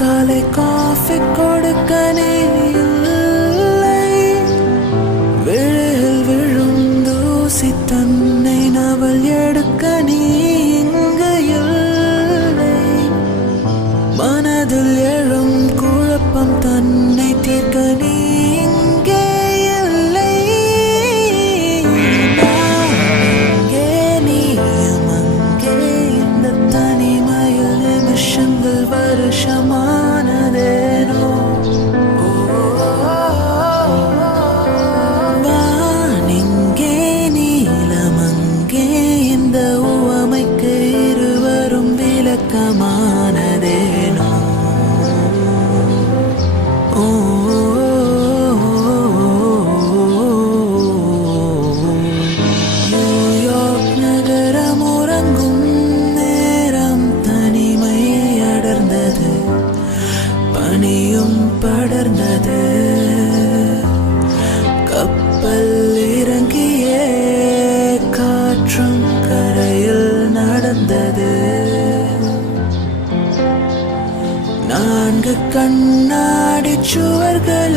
காலை காஃபி கொடுக்க நீ இல்லை, விழில் விழும் தூசி தன்னை நவல் எடுக்க நீ இங்கு இல்லை, மனதில் எழும் குழப்பம் தன்னை தீர்க்க நீ இங்கே இல்லை. அங்கே நீயும் அங்கே இந்த தனிமையில் நிமிஷங்கள் வருஷமானதேனோ. வானிங்கே நீலமங்கே இந்த உவமைக்கு இருவரும் விளக்கமானதேனோ. நியூயார்க் நகரம் உறங்கும் நேரம் தனிமை அடர்ந்தது, பனியும் படர்ந்தது, கப்பல் இறங்கியே காற்றும் கரையில் நடந்தது. 4 கண்ணாடி சுவர்கள்